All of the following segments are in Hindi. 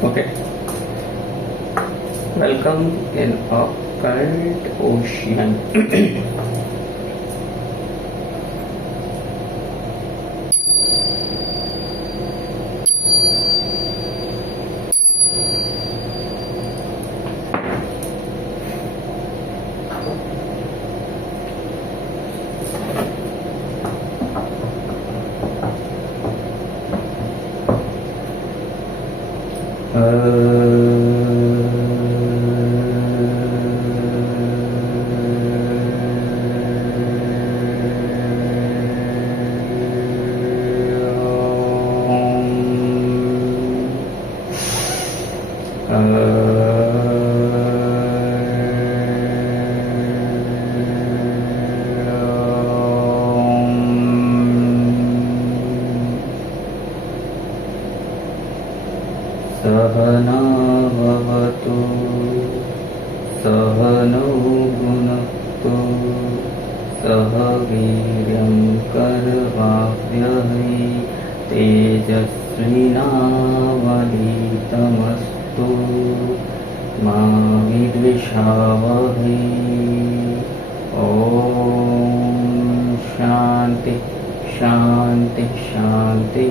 Okay. Welcome in Occult Ocean. सहनावतु सहनौ भुनक्तु सह वीर्यं करवावहै तेजस्विनावधीतमस्तु मा विद्विषावहै। ओम शांति शांति शांति।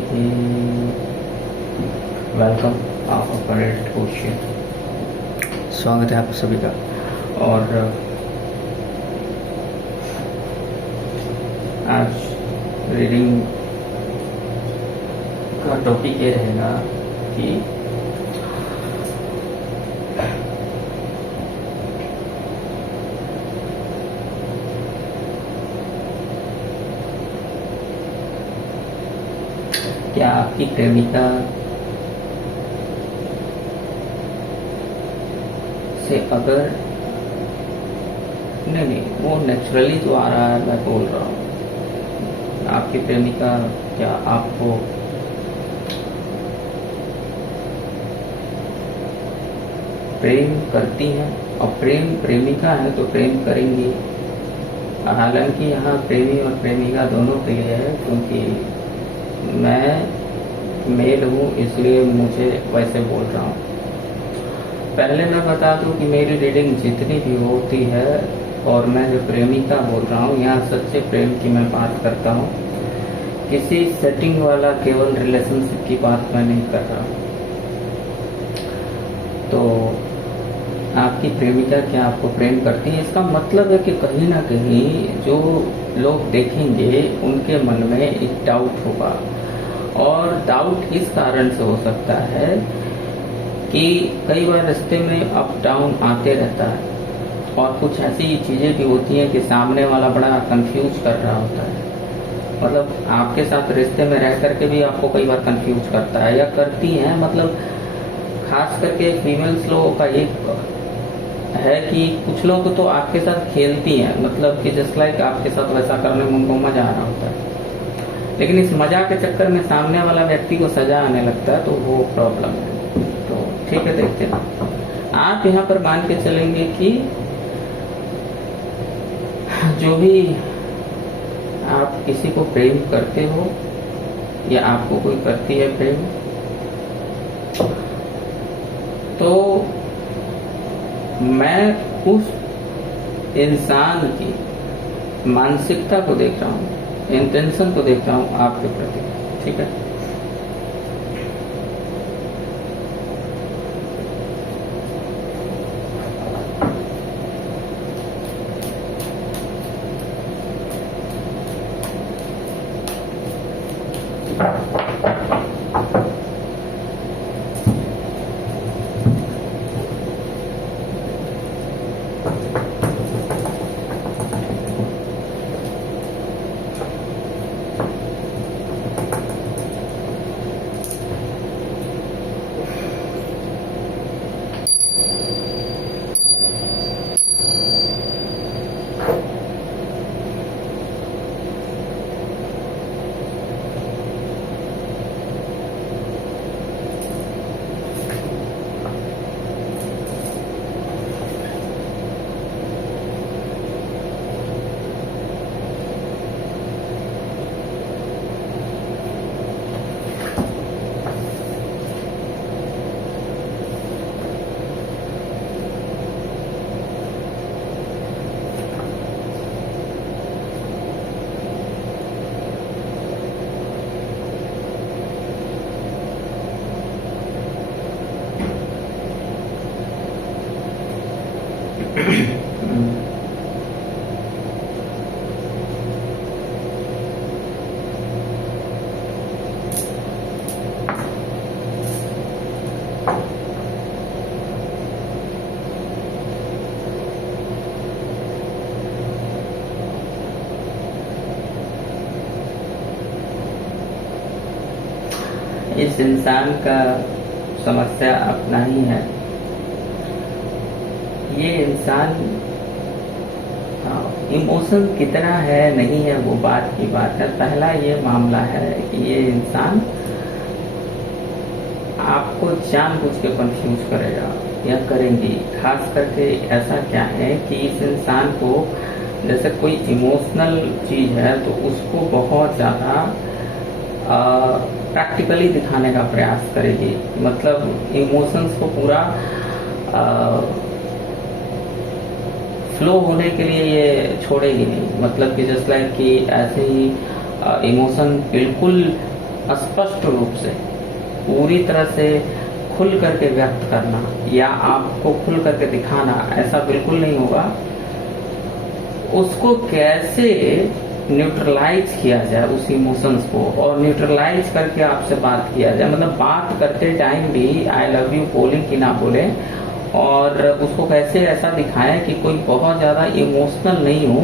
वेलकम आप ऑकल्ट ओशियन। स्वागत है आप सभी का। और आज रीडिंग का टॉपिक ये रहेगा कि क्या आपकी प्रेमिका से अगर नहीं वो नेचुरली जो आ रहा है, मैं बोल रहा हूँ, आपकी प्रेमिका क्या आपको प्रेम करती है? और प्रेमिका है तो प्रेम करेंगी। हालांकि यहाँ प्रेमी और प्रेमिका दोनों के लिए है, क्योंकि मैं मेल हूँ इसलिए मुझे वैसे बोल रहा हूँ। पहले मैं बता दूं कि मेरी रीडिंग जितनी भी होती है, और मैं जो प्रेमिका बोल रहा हूँ, यहाँ सच्चे प्रेम की मैं बात करता हूँ। किसी सेटिंग वाला केवल रिलेशनशिप की बात मैं नहीं कर रहा हूँ। तो आपकी प्रेमिका क्या आपको प्रेम करती है? इसका मतलब है कि कहीं ना कहीं जो लोग देखेंगे उनके मन में एक डाउट होगा, और डाउट इस कारण से हो सकता है कि कई बार रास्ते में अप डाउन आते रहता है, और कुछ ऐसी चीजें भी होती हैं कि सामने वाला बड़ा कंफ्यूज कर रहा होता है। मतलब आपके साथ रिश्ते में रह करके भी आपको कई बार कंफ्यूज करता है या करती हैं। मतलब खास करके फीमेल्स लोगों का एक है कि कुछ लोग तो आपके साथ खेलती हैं, मतलब कि जस्ट लाइक आपके साथ वैसा करने में उनको मजा आ रहा होता है, लेकिन इस मजा के चक्कर में सामने वाला व्यक्ति को सजा आने लगता है, तो वो प्रॉब्लम है। तो ठीक है, देखते हैं। आप यहाँ पर मान के चलेंगे कि जो भी आप किसी को प्रेम करते हो या आपको कोई करती है प्रेम, तो मैं उस इंसान की मानसिकता को देख रहा हूँ, इंटेंशन को देख रहा हूँ आपके प्रति। ठीक है, इस इंसान का समस्या अपना ही है। ये इंसान इमोशन कितना है नहीं है वो बात की बात है। पहला ये मामला है कि ये इंसान आपको जानबूझ के कंफ्यूज करेगा या करेंगी। खास करके ऐसा क्या है कि इस इंसान को जैसे कोई इमोशनल चीज है तो उसको बहुत ज्यादा प्रैक्टिकली दिखाने का प्रयास करेगी। मतलब इमोशंस को पूरा फ्लो होने के लिए ये छोड़ेगी नहीं। मतलब कि जस्ट लाइक कि ऐसे ही इमोशन बिल्कुल स्पष्ट रूप से पूरी तरह से खुल करके व्यक्त करना या आपको खुल करके दिखाना ऐसा बिल्कुल नहीं होगा। उसको कैसे न्यूट्रलाइज किया जाए उस इमोशंस को, और न्यूट्रलाइज करके आपसे बात किया जाए। मतलब बात करते टाइम भी आई लव यू बोले कि ना बोले, और उसको कैसे ऐसा दिखाएं कि कोई बहुत ज्यादा इमोशनल नहीं हो।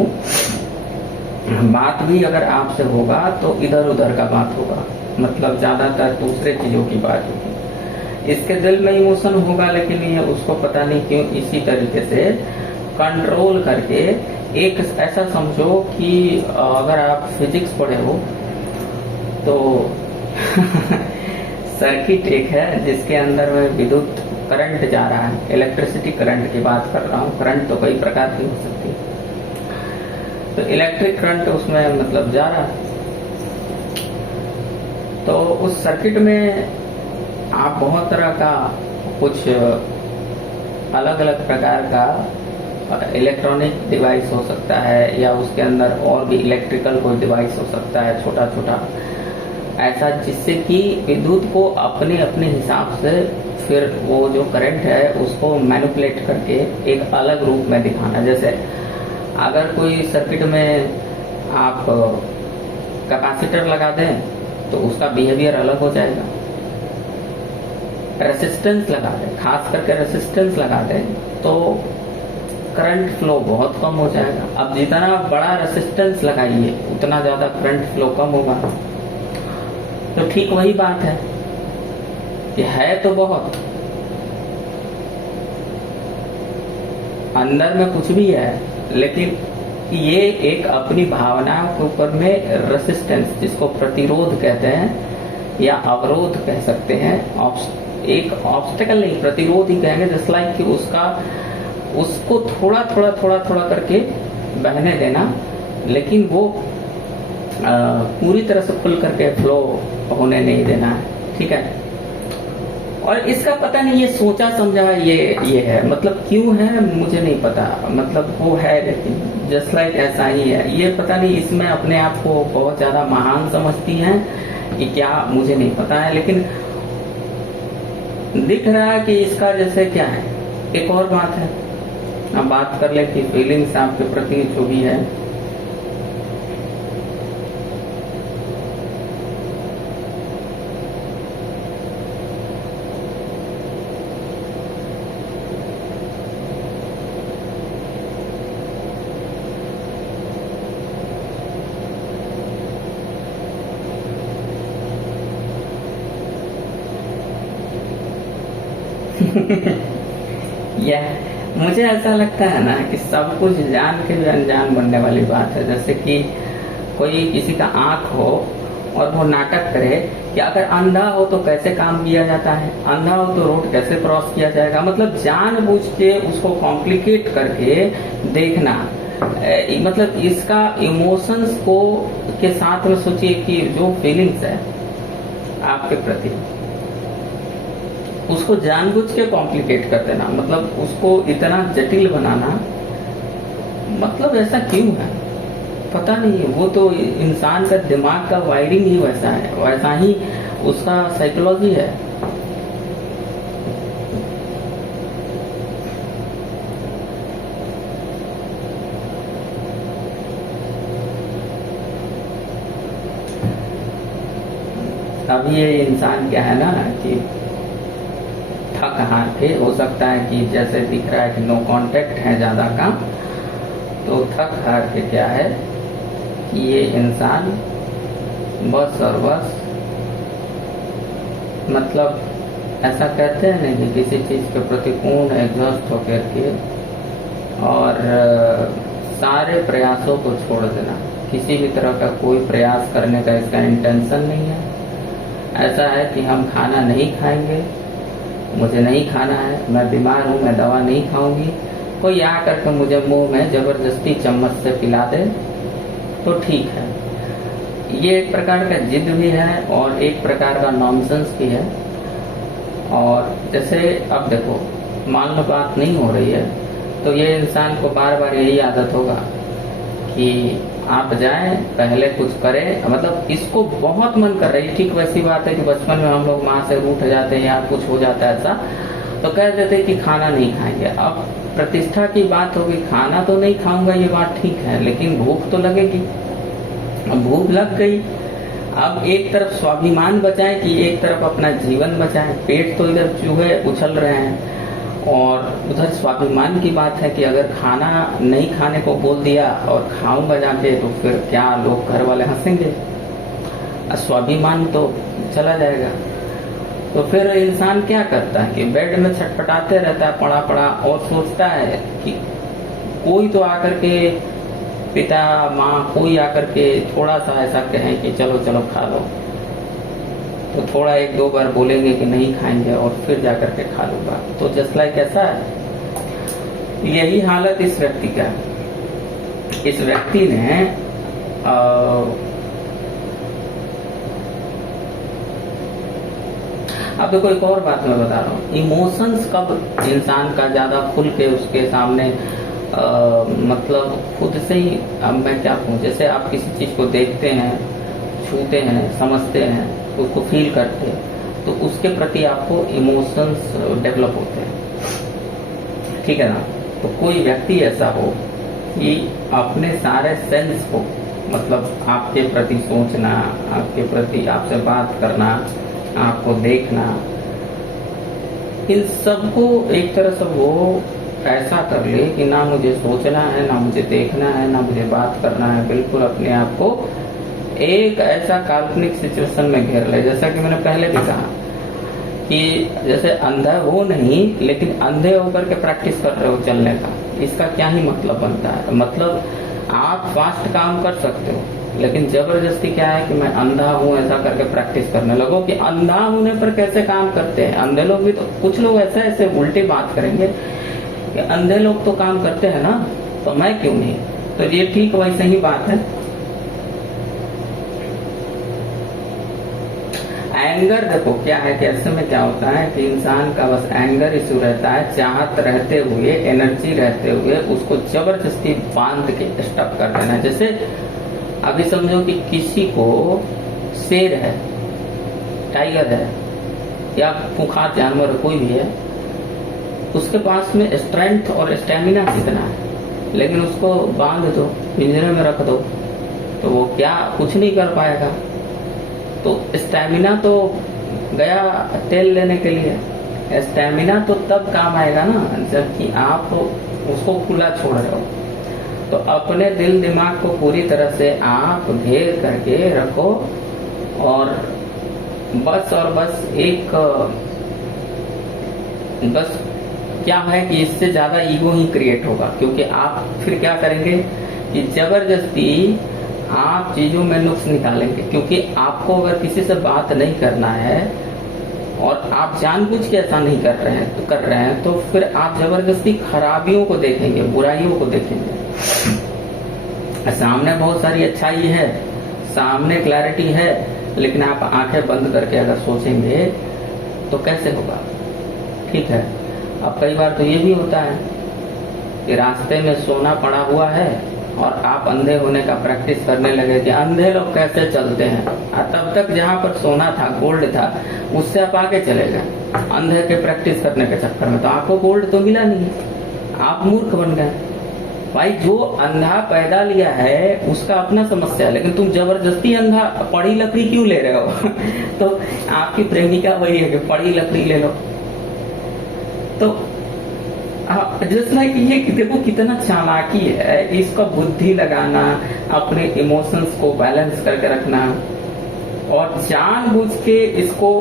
बात भी अगर आपसे होगा तो इधर उधर का बात होगा, मतलब ज्यादातर दूसरे चीजों की बात होगी। इसके दिल में इमोशन होगा लेकिन ये उसको पता नहीं क्यों इसी तरीके से कंट्रोल करके एक ऐसा समझो कि अगर आप फिजिक्स पढ़े हो तो सर्किट एक है जिसके अंदर में विद्युत करंट जा रहा है। इलेक्ट्रिसिटी करंट की बात कर रहा हूँ। करंट तो कई प्रकार की हो सकती है। तो इलेक्ट्रिक करंट उसमें मतलब जा रहा है। तो उस सर्किट में आप बहुत तरह का कुछ अलग अलग प्रकार का इलेक्ट्रॉनिक डिवाइस हो सकता है या उसके अंदर और भी इलेक्ट्रिकल कोई डिवाइस हो सकता है छोटा छोटा ऐसा, जिससे कि विद्युत को अपने अपने हिसाब से फिर वो जो करंट है उसको मैनिपुलेट करके एक अलग रूप में दिखाना। जैसे अगर कोई सर्किट में आप कैपेसिटर लगा दें तो उसका बिहेवियर अलग हो जाएगा। रेसिस्टेंस लगा दें, खास करके रेसिस्टेंस लगा दें तो करंट फ्लो बहुत कम हो जाएगा। अब जितना बड़ा रेसिस्टेंस लगाइए उतना ज्यादा करंट फ्लो कम होगा। तो ठीक वही बात है कि है तो बहुत, अंदर में कुछ भी है, लेकिन ये एक अपनी भावना के ऊपर में रेसिस्टेंस, जिसको प्रतिरोध कहते हैं या अवरोध कह सकते हैं। एक ऑब्स्टेकल नहीं, प्रतिरोध ही कहेंगे। जस्ट लाइक कि उसको थोड़ा थोड़ा करके बहने देना, लेकिन वो पूरी तरह से खुल करके फ्लो होने नहीं देना है। ठीक है। और इसका पता नहीं, ये सोचा समझा ये है, मतलब क्यों है मुझे नहीं पता, मतलब वो है, लेकिन जस्ट लाइक ऐसा ही है। ये पता नहीं, इसमें अपने आप को बहुत ज्यादा महान समझती हैं कि क्या, मुझे नहीं पता है, लेकिन दिख रहा है कि इसका जैसे क्या है। एक और बात है, अब बात कर ले कि फीलिंग्स आपके प्रति जो भी है, यह मुझे ऐसा लगता है ना कि सब कुछ जान के भी अनजान बनने वाली बात है। जैसे कि कोई किसी का आंख हो और वो नाटक करे कि अगर अंधा हो तो कैसे काम किया जाता है, अंधा हो तो रोड कैसे क्रॉस किया जाएगा। मतलब जानबूझ के उसको कॉम्प्लिकेट करके देखना, मतलब इसका इमोशंस को के साथ में सोचिए कि जो फीलिंग्स है आपके प्रति, उसको जानबूझ के कॉम्प्लिकेट कर देना, मतलब उसको इतना जटिल बनाना, मतलब ऐसा क्यों है पता नहीं। वो तो इंसान का दिमाग का वायरिंग ही वैसा है, वैसा ही उसका साइकोलॉजी है। अभी ये इंसान क्या है ना कि थक हार के, हो सकता है कि जैसे दिख रहा है कि नो कांटेक्ट है ज़्यादा काम, तो थक हार के क्या है कि ये इंसान बस और बस मतलब ऐसा कहते हैं ना कि किसी चीज़ के प्रति पूर्ण एग्जॉस्ट होकर के और सारे प्रयासों को छोड़ देना, किसी भी तरह का कोई प्रयास करने का इसका इंटेंशन नहीं है। ऐसा है कि हम खाना नहीं खाएंगे, मुझे नहीं खाना है, मैं बीमार हूँ, मैं दवा नहीं खाऊंगी, कोई आ करके मुझे मुंह में जबरदस्ती चम्मच से पिला दे तो ठीक है। ये एक प्रकार का जिद भी है और एक प्रकार का नॉनसेंस भी है। और जैसे अब देखो, मान लो बात नहीं हो रही है तो ये इंसान को बार बार यही आदत होगा कि आप जाएं, पहले कुछ करें, मतलब इसको बहुत मन कर रही है। ठीक वैसी बात है कि बचपन में हम लोग माँ से रूठ जाते हैं या कुछ हो जाता है ऐसा, तो कह देते हैं कि खाना नहीं खाएंगे। अब प्रतिष्ठा की बात होगी, खाना तो नहीं खाऊंगा ये बात ठीक है, लेकिन भूख तो लगेगी। अब भूख लग गई, अब एक तरफ स्वाभिमान बचाएं कि एक तरफ अपना जीवन बचाएं। पेट तो इधर चूहे उछल रहे हैं और उधर स्वाभिमान की बात है कि अगर खाना नहीं खाने को बोल दिया और खाऊंगा जाके तो फिर क्या लोग घर वाले हंसेंगे, स्वाभिमान तो चला जाएगा। तो फिर इंसान क्या करता है कि बेड में छटपटाते रहता है पड़ा पड़ा और सोचता है कि कोई तो आकर के, पिता माँ कोई आकर के थोड़ा सा ऐसा कहें कि चलो चलो खा लो, तो थोड़ा एक दो बार बोलेंगे कि नहीं खाएंगे और फिर जाकर के खा लूंगा। तो जस्ट लाइक ऐसा है, यही हालत इस व्यक्ति का। इस व्यक्ति ने अब देखो एक और बात मैं बता रहा हूँ, इमोशंस कब इंसान का ज्यादा खुल के उसके सामने मतलब खुद से ही, अब मैं क्या कहूँ, जैसे आप किसी चीज को देखते हैं, छूते हैं, समझते हैं, उसको फील करते हैं, तो उसके प्रति आपको इमोशंस डेवलप होते हैं, ठीक है ना। तो कोई व्यक्ति ऐसा हो कि अपने सारे सेंस को, मतलब आपके प्रति सोचना, आपके प्रति आपसे बात करना, आपको देखना, इन सबको एक तरह से वो ऐसा कर ले कि ना मुझे सोचना है, ना मुझे देखना है, ना मुझे बात करना है, बिल्कुल अपने आप को एक ऐसा काल्पनिक सिचुएशन में घेर ले। जैसा कि मैंने पहले भी कहा कि जैसे अंधा हो नहीं, लेकिन अंधे होकर के प्रैक्टिस कर रहे हो चलने का, इसका क्या ही मतलब बनता है। मतलब आप फास्ट काम कर सकते हो, लेकिन जबरदस्ती क्या है कि मैं अंधा हूँ ऐसा करके प्रैक्टिस करने लगो कि अंधा होने पर कैसे काम करते हैं। अंधे लोग भी तो, कुछ लोग ऐसे ऐसे उल्टी बात करेंगे कि अंधे लोग तो काम करते हैं ना, तो मैं क्यों नहीं। तो ये ठीक वैसे ही बात है। एंगर देखो क्या है कि ऐसे में क्या होता है कि इंसान का बस एंगर इशू रहता है, चाहत रहते हुए, एनर्जी रहते हुए उसको जबरदस्ती बांध के स्टॉप कर देना। जैसे अभी समझो कि किसी को शेर है, टाइगर है या खूंखार जानवर कोई भी है, उसके पास में स्ट्रेंथ और स्टेमिना कितना है, लेकिन उसको बांध दो, पिंजरे में रख दो, तो वो क्या कुछ नहीं कर पाएगा। तो स्टेमिना तो गया तेल लेने के लिए, स्टेमिना तो तब काम आएगा ना जबकि आप उसको खुला छोड़ रहे हो। तो अपने दिल दिमाग को पूरी तरह से आप घेर करके रखो और बस एक बस क्या है कि इससे ज्यादा ईगो ही क्रिएट होगा, क्योंकि आप फिर क्या करेंगे कि जबरदस्ती आप चीजों में नुक्स निकालेंगे। क्योंकि आपको अगर किसी से बात नहीं करना है और आप जानबूझ के ऐसा नहीं कर रहे हैं तो फिर आप जबरदस्ती खराबियों को देखेंगे, बुराइयों को देखेंगे। सामने बहुत सारी अच्छाई है, सामने क्लैरिटी है, लेकिन आप आंखें बंद करके अगर सोचेंगे तो कैसे होगा, ठीक है। अब कई बार तो ये भी होता है कि रास्ते में सोना पड़ा हुआ है और आप अंधे होने का प्रैक्टिस करने लगे कि अंधे लोग कैसे चलते हैं, और तब तक जहाँ पर सोना था, गोल्ड था, उससे आप आगे चले गए अंधे के प्रैक्टिस करने के चक्कर में। तो आपको गोल्ड तो मिला नहीं, आप मूर्ख बन गए। भाई जो अंधा पैदा लिया है उसका अपना समस्या है, लेकिन तुम जबरदस्ती अंधा पड़ी लकड़ी क्यों ले रहे हो? तो आपकी प्रेमिका वही है कि पड़ी लकड़ी ले लो। तो जस्ट लाइक ये देखो कितना चालाकी है, इसका बुद्धि लगाना, अपने इमोशंस को बैलेंस करके रखना, और जानबूझ के इसको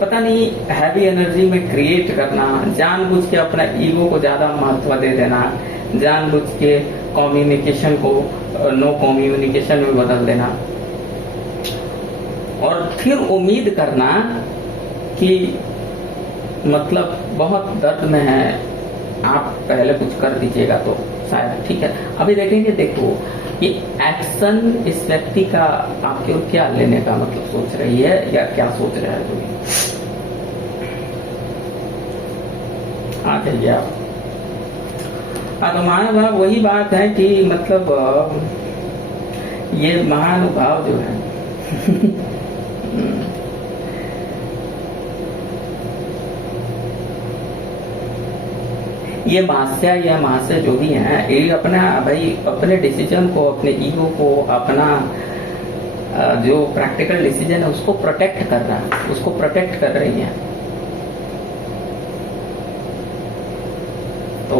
पता नहीं हैवी एनर्जी में क्रिएट करना, जानबूझ के अपना ईगो को ज्यादा महत्व दे देना, जानबूझ के कम्युनिकेशन को नो कम्युनिकेशन में बदल देना, और फिर उम्मीद करना कि मतलब बहुत दर्द में है, आप पहले कुछ कर दीजिएगा तो शायद ठीक है। अभी देखेंगे, देखो ये एक्शन इस व्यक्ति का आपके और क्या लेने का मतलब सोच रही है या क्या सोच रहा है। आ जाइए आप। तो महानुभाव वही बात है कि मतलब ये महानुभाव जो है ये महाशय या महाशय जो भी हैं, ये अपना भाई अपने डिसीजन को, अपने ईगो को, अपना जो प्रैक्टिकल डिसीजन है उसको प्रोटेक्ट कर रहा है, उसको प्रोटेक्ट कर रही है। तो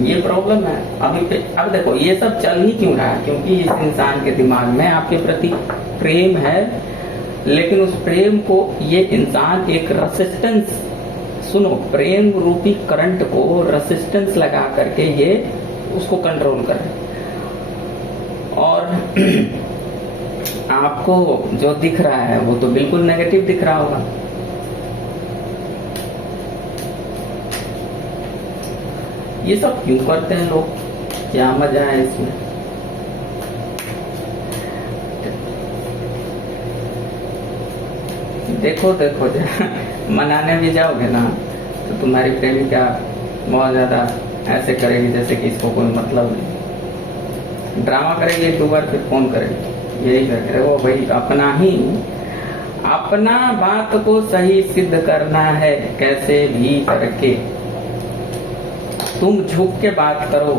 ये प्रॉब्लम है। अब देखो ये सब चल ही क्यों रहा है, क्योंकि इस इंसान के दिमाग में आपके प्रति प्रेम है, लेकिन उस प्रेम को ये इंसान एक रेसिस्टेंस, सुनो, प्रेम रूपी करंट को रेसिस्टेंस लगा करके ये उसको कंट्रोल कर रहे। और आपको जो दिख रहा है वो तो बिल्कुल नेगेटिव दिख रहा होगा। ये सब क्यों करते हैं लोग, क्या मजा है इसमें? देखो मनाने भी जाओगे ना तो तुम्हारी प्रेमिका बहुत ज्यादा ऐसे करेगी जैसे कि इसको कोई मतलब नहीं, ड्रामा करेगी, एक दो बार फिर फोन करेगी, यही करेगी। वो भाई अपना बात को सही सिद्ध करना है कैसे भी करके। तुम झुक के बात करो,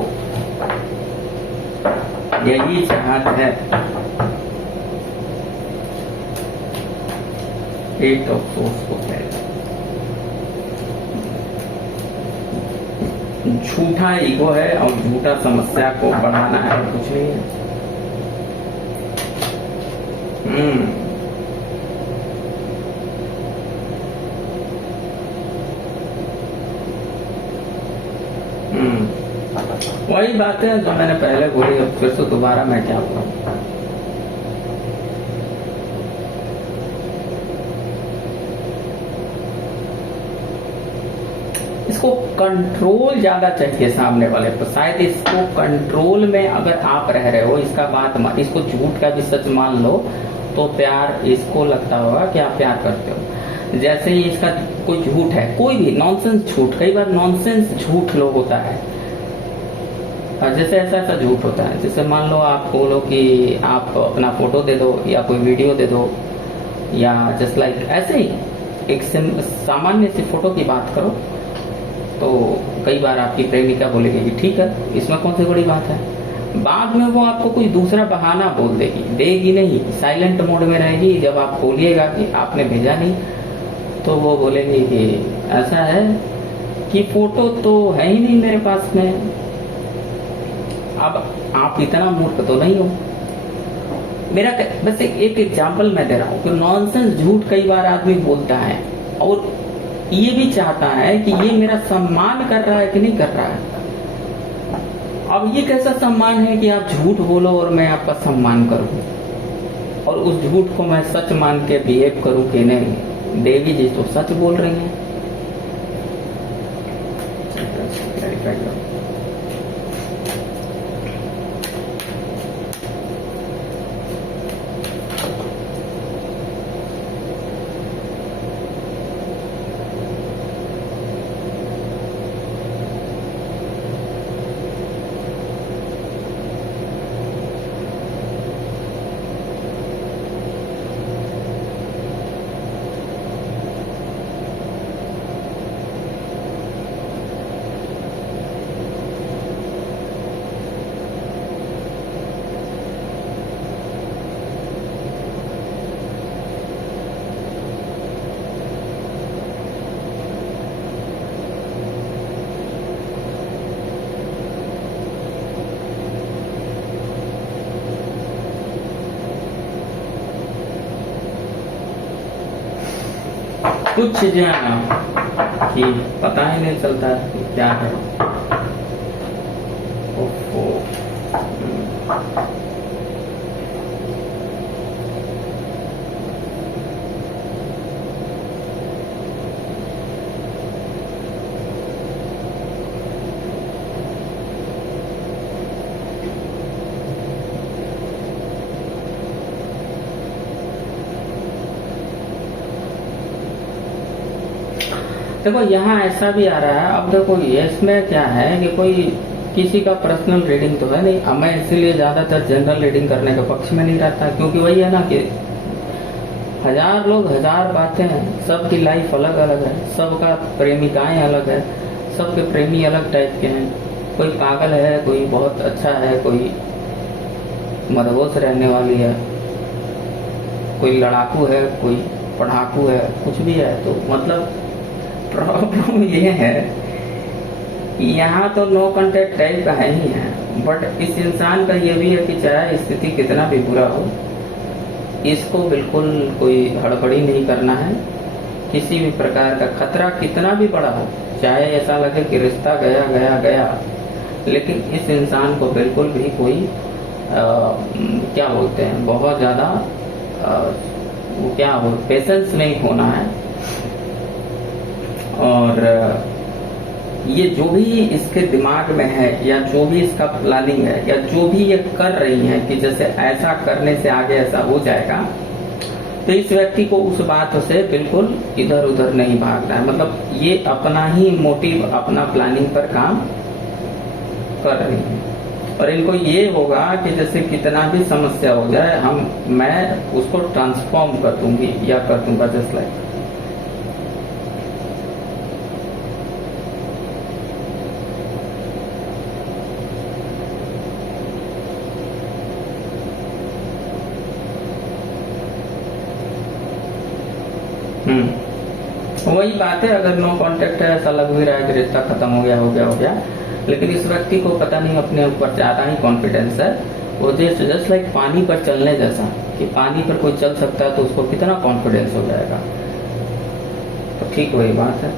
यही चाहत है। एक अफसोस को है, झूठा ईगो है और झूठा समस्या को बढ़ाना है, कुछ नहीं है। वही बात है जो मैंने पहले बोली, अब फिर से दोबारा मैं क्या बोलूं। इसको कंट्रोल ज्यादा चाहिए सामने वाले को। शायद इसको कंट्रोल में अगर आप रह रहे हो, इसको झूठ का भी सच मान लो तो प्यार इसको लगता होगा कि आप प्यार करते हो। जैसे ही इसका कोई झूठ है, कोई भी नॉनसेंस झूठ, कई बार नॉनसेंस झूठ लोग होता है, जैसे ऐसा झूठ होता है। जैसे मान लो आप बोलो कि आप अपना फोटो दे दो या कोई वीडियो दे दो, या जस्ट लाइक ऐसे ही एक सामान्य सी फोटो की बात करो, तो कई बार आपकी प्रेमिका बोलेगी कि ठीक है, इसमें कौन सी बड़ी बात है। बाद में वो आपको कोई दूसरा बहाना बोल देगी नहीं, साइलेंट मोड में रहेगी। जब आप बोलिएगा कि आपने भेजा नहीं, तो वो बोलेगी कि ऐसा है कि फोटो तो है ही नहीं मेरे पास में। अब आप इतना मूर्ख तो नहीं हो। मेरा बस एक एग्जाम्पल मैं दे रहा हूँ कि नॉनसेंस झूठ कई बार आदमी बोलता है और ये भी चाहता है कि ये मेरा सम्मान कर रहा है कि नहीं कर रहा है। अब ये कैसा सम्मान है कि आप झूठ बोलो और मैं आपका सम्मान करूं, और उस झूठ को मैं सच मान के बिहेव करूं कि नहीं। देवी जी तो सच बोल रही हैं। कुछ चीजें कि पता ही नहीं चलता कि क्या है। ओहो। देखो यहाँ ऐसा भी आ रहा है। अब देखो इसमें क्या है कि कोई किसी का पर्सनल रीडिंग तो है नहीं। अब मैं इसीलिए ज्यादातर जनरल रीडिंग करने के पक्ष में नहीं रहता, क्योंकि वही है ना कि 1000 लोग 1000 बातें हैं, सबकी लाइफ अलग अलग है, सबका प्रेमिकाएं अलग है, सबके प्रेमी अलग टाइप के हैं। कोई पागल है, कोई बहुत अच्छा है, कोई मदहोश रहने वाली है, कोई लड़ाकू है, कोई पढ़ाकू है, कुछ भी है। तो मतलब प्रॉब्लम ये है, यहाँ तो नो कॉन्टेक्ट टाइप का है ही है, बट इस इंसान का ये भी है कि चाहे स्थिति कितना भी बुरा हो, इसको बिल्कुल कोई हड़बड़ी नहीं करना है। किसी भी प्रकार का खतरा कितना भी बड़ा हो, चाहे ऐसा लगे कि रिश्ता गया गया गया, लेकिन इस इंसान को बिल्कुल भी कोई क्या बोलते हैं, बहुत ज्यादा वो क्या हो, पेशेंस नहीं खोना है। और ये जो भी इसके दिमाग में है, या जो भी इसका प्लानिंग है, या जो भी ये कर रही है कि जैसे ऐसा करने से आगे ऐसा हो जाएगा, तो इस व्यक्ति को उस बात से बिल्कुल इधर उधर नहीं भागना है। मतलब ये अपना ही मोटिव, अपना प्लानिंग पर काम कर रही है। और इनको ये होगा कि जैसे कितना भी समस्या हो जाए, मैं उसको ट्रांसफॉर्म कर दूंगी या कर दूंगा, जस्ट लाइक। वही बात है, अगर नो कांटेक्ट है, ऐसा लग भी रहा है कि रिश्ता खत्म हो गया, लेकिन इस व्यक्ति को पता नहीं अपने ऊपर ज्यादा ही कॉन्फिडेंस है। वो जस्ट लाइक पानी पर चलने जैसा, कि पानी पर कोई चल सकता है तो उसको कितना कॉन्फिडेंस हो जाएगा। तो ठीक वही बात है।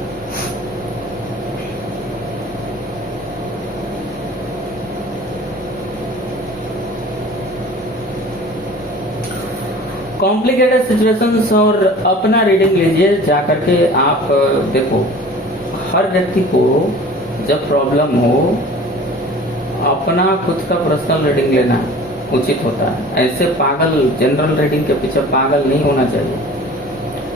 कॉम्प्लिकेटेड सिचुएशंस और अपना रीडिंग लीजिए जाकर के। आप देखो, हर व्यक्ति को जब प्रॉब्लम हो, अपना खुद का पर्सनल रीडिंग लेना उचित होता है। ऐसे पागल जनरल रीडिंग के पीछे पागल नहीं होना चाहिए।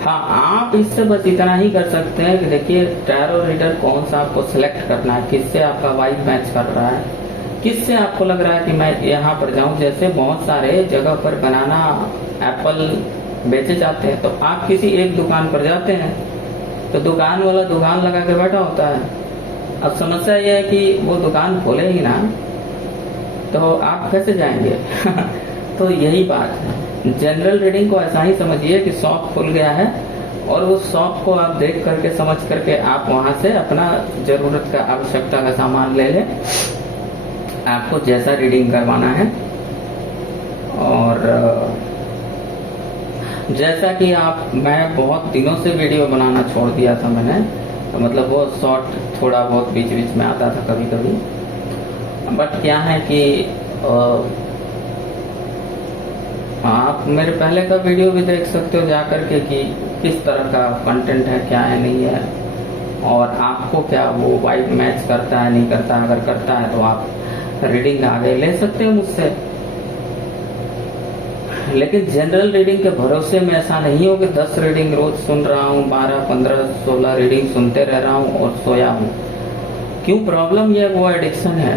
हाँ, आप इससे बस इतना ही कर सकते हैं कि देखिए टैरो रीडर कौन सा आपको सिलेक्ट करना है, किससे आपका वाइब मैच कर रहा है, किससे आपको लग रहा है कि मैं यहाँ पर जाऊं। जैसे बहुत सारे जगह पर बनाना एप्पल बेचे जाते हैं, तो आप किसी एक दुकान पर जाते हैं तो दुकान वाला दुकान लगा के बैठा होता है। अब समस्या यह है कि वो दुकान खोले ही ना, तो आप कैसे जाएंगे? तो यही बात है। जनरल रीडिंग को ऐसा ही समझिए कि शॉप खुल गया है, और उस शॉप को आप देख करके समझ करके आप वहां से अपना जरूरत का, आवश्यकता का सामान ले लें, आपको जैसा रीडिंग करवाना है। और जैसा कि मैं बहुत दिनों से वीडियो बनाना छोड़ दिया था मैंने, तो मतलब वो शॉर्ट थोड़ा बहुत बीच बीच में आता था कभी कभी, बट क्या है कि आप मेरे पहले का वीडियो भी देख सकते हो जाकर के कि किस तरह का कंटेंट है, क्या है, नहीं है, और आपको क्या वो वाइब मैच करता है, नहीं करता। अगर करता है तो आप रीडिंग आगे ले सकते हो मुझसे। लेकिन जनरल रीडिंग के भरोसे में ऐसा नहीं हो कि 10 रीडिंग रोज सुन रहा हूँ, 12, 15, 16 रीडिंग सुनते रह रहा हूँ और सोया हूँ। क्यों? प्रॉब्लम ये वो एडिक्शन है।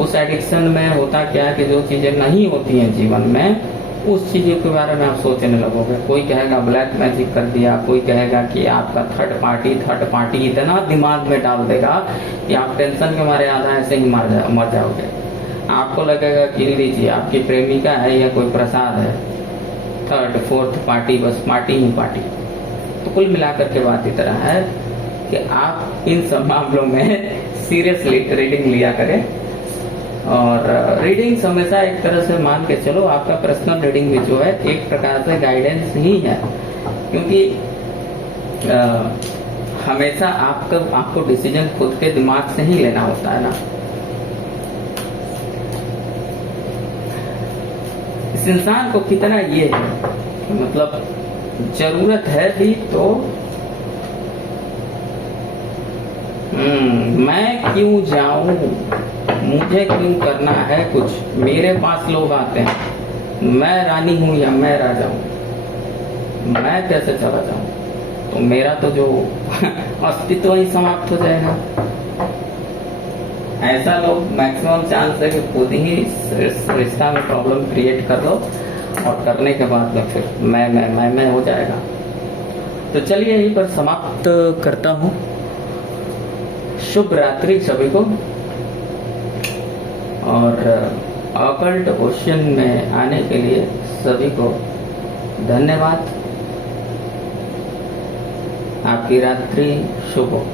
उस एडिक्शन में होता क्या है कि जो चीजें नहीं होती हैं जीवन में, उस चीजों के बारे में आप सोचने लगोगे। कोई कहेगा ब्लैक मैजिक कर दिया, कोई कहेगा कि आपका थर्ड पार्टी इतना दिमाग में डाल देगा कि आप टेंशन के मारे आधा ऐसे ही मर जाओगे। आपको लगेगा कि लीजिए आपकी प्रेमिका है या कोई प्रसाद है, थर्ड फोर्थ पार्टी, बस पार्टी ही पार्टी। तो कुल मिलाकर के बात इस तरह है कि आप इन सब मामलों में सीरियसली रीडिंग लिया करें। और रीडिंग हमेशा एक तरह से मान के चलो, आपका पर्सनल रीडिंग भी जो है एक प्रकार से गाइडेंस ही है, क्योंकि हमेशा आपको डिसीजन खुद के दिमाग से ही लेना होता है ना। इस इंसान को कितना ये है, मतलब जरूरत है भी तो मैं क्यों जाऊं, मुझे क्यों करना है कुछ, मेरे पास लोग आते हैं, मैं रानी हूं या मैं राजा हूं, मैं कैसे चला जाऊं, तो मेरा तो जो अस्तित्व ही समाप्त हो जाएगा। ऐसा लोग मैक्सिमम चांस है कि खुद ही इस रिश्ता में प्रॉब्लम क्रिएट कर लो और करने के बाद में फिर मैं हो जाएगा। तो चलिए यहीं पर समाप्त करता हूँ। शुभ रात्रि सभी को, और ऑकल्ट क्वेश्चन में आने के लिए सभी को धन्यवाद। आपकी रात्रि शुभ हो।